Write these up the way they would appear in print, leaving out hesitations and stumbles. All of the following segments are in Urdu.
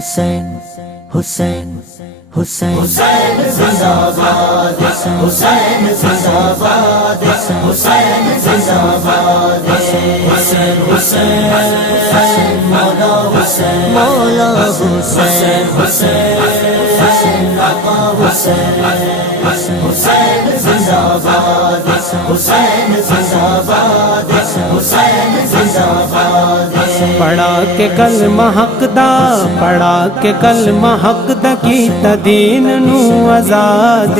حسین حسین حسین حسین زندہ باد، حسین زندہ باد، حسین زندہ باد، حسین حسین مولا حسین، مولا حسین حسین آقا حسین، حسین زندہ باد، حسین زندہ باد، حسین زندہ باد۔ پڑھا کے کلمہ حق دا، پڑھا کے کلمہ حق دا کیتا دین نو آزاد،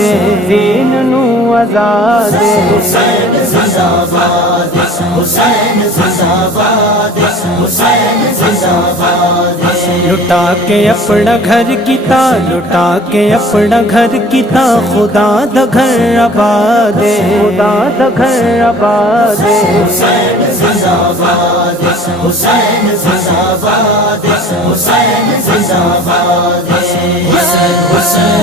دین نو آزاد۔ حسین زندہ باد، حسین زندہ باد، حسین زندہ باد۔ لٹا کے اپنا گھر کیتا، لٹا کے اپنا گھر کیتا، خدا دا گھر آباد، خدا دا گھر آباد۔ حسین زندہ باد، حسین زندہ باد، حسین زندہ باد۔ حسین حسین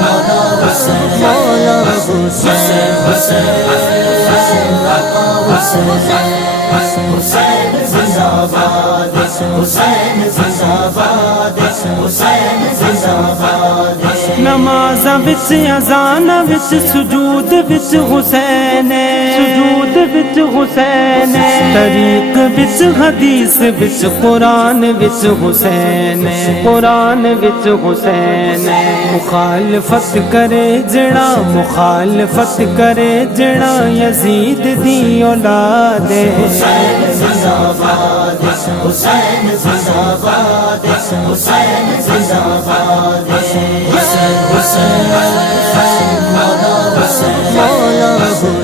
مولا حسین، مولا حسین حسین آقا حسین، حسین زندہ باد، حسین زندہ باد، حسین زندہ باد۔ نماز وچ اذان وچ سجود وچ حسین، سجود وچ حسین، طریق وچ حدیث وچ قرآن وچ حسین، قرآن وچ حسین۔ مخالفت کرے جڑا، مخالفت کرے جڑا، یزید دی اولاد ہے۔ حسین زندہ باد، حسین زندہ باد، حسین زندہ باد۔ حسین حسین مولا حسین، مولا حسین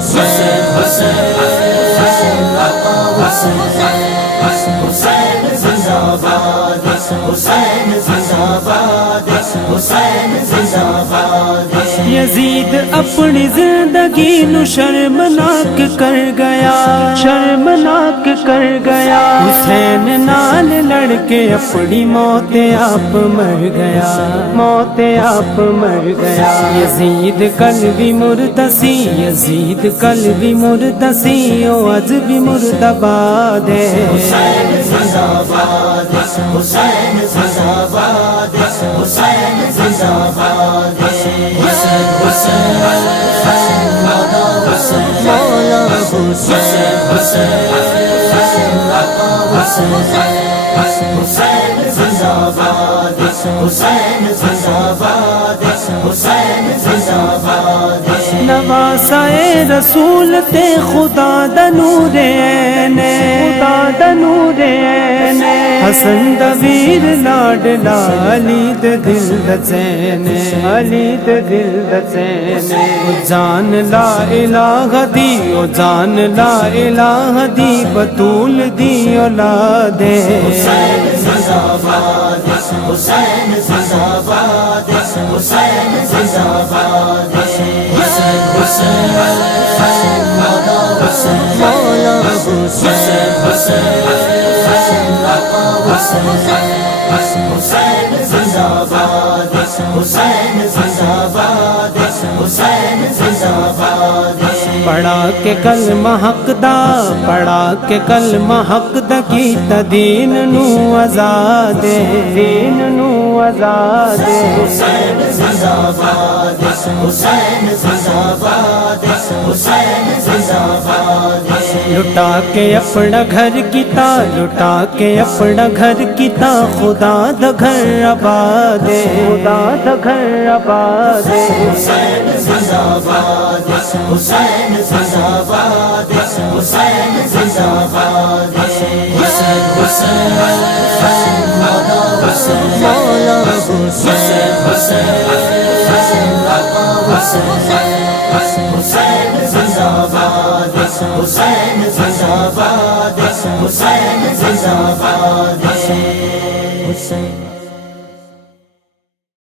حسین آقا حسین، حسین زندہ باد، حسین زندہ باد، حسین زندہ باد۔ یزید اپنی زندگی نو شرمناک کر گیا، شرمناک کر گیا۔ حسین نال لڑ کے اپنی موت آپ مر گیا، موت آپ مر گیا۔ یزید کل بھی مردہ سی، یزید کل بھی مردہ سی، او اج بھی مردہ باد ہے۔ حسین زندہ باد، حسین زندہ باد، حسین زندہ باد۔ حسین حسین مولا حسین، مولا حسین حسین آقا حسین، حسین زندہ باد، حسین زندہ باد، حسین زندہ باد۔ نواسائے رسول تے خدا دا نور عین، خدا دا نور عین۔ حسن دا ویر لاڈلا، علی دے دل دا چین، علی دے دل دا چین۔ او جان لا الہ دی، او جان لا الہ دی، بطول دی اولاد ہے۔ حسین زندہ باد، حسین زندہ باد، حسین زندہ باد۔ حسین حسین مولا حسین، مولا حسین حسین آقا حسین، حسین زندہ باد، حسین زندہ باد، حسین زندہ باد۔ پڑھا کے کلمہ حق دا، پڑھا کے کلمہ حق دا کیتا دین نو آزاد، دین نو آزاد۔ حسین زندہ باد، حسین زندہ باد، حسین زندہ باد۔ لٹا کے اپنا گھر کیتا، لٹا کے اپنا گھر کیتا، خدا دا گھر آباد، خدا دا گھر آباد۔ حسین زندہ باد، حسین زندہ باد، حسین زندہ باد۔ حسین حسین مولا حسین، مولا حسین حسین آقا حسین، حسین زندہ باد، حسین زندہ باد، حسین زندہ باد۔ حسین